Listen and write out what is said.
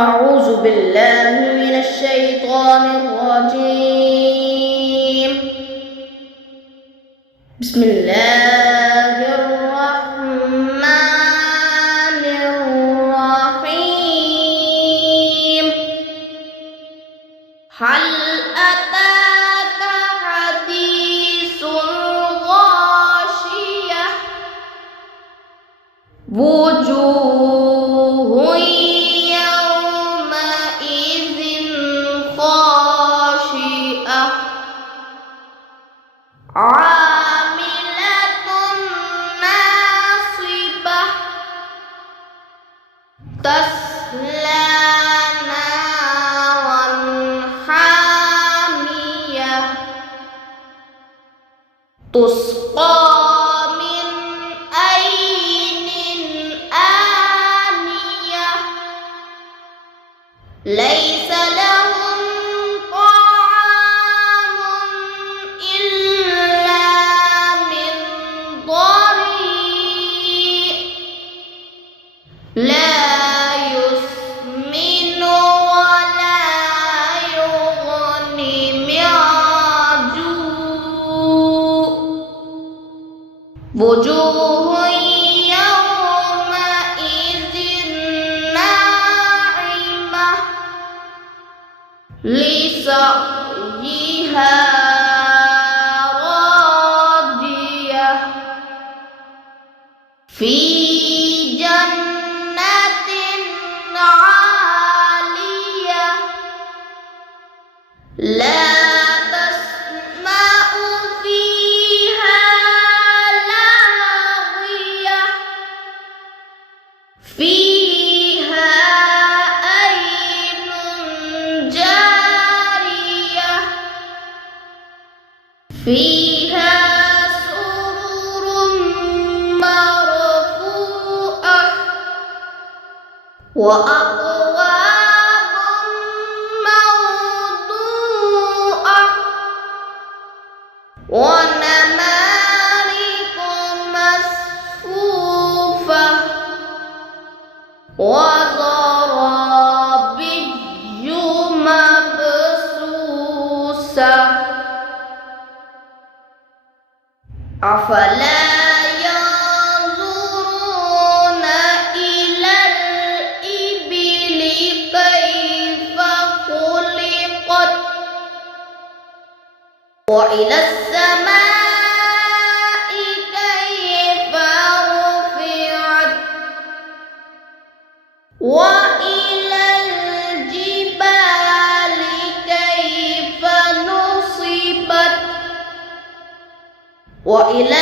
أعوذ بالله من الشيطان الرجيم. بسم الله الرحمن الرحيم. هل أتاك حديث الغاشية وجوه يومئذ خاشعة عاملة ناصبة تصلى نارا حامية تسقى من عين آنية ليس لهم طعام إلا من ضريع لا يسمن ولا يغني من جوع وجوه يومئذ ناعمة لسعيها راضية في جنة عالية لا تسمع فيها لاغية فيها عين جارية فيها سرر مرفوعة وأكواب موضوعة ونمارق مصفوفة وزرابي مبثوثة أفلا ينظرون إلى الإبل كيف خلقت وإلى السماء كيف رفعت وإلى الجبال كيف نصبت وإلى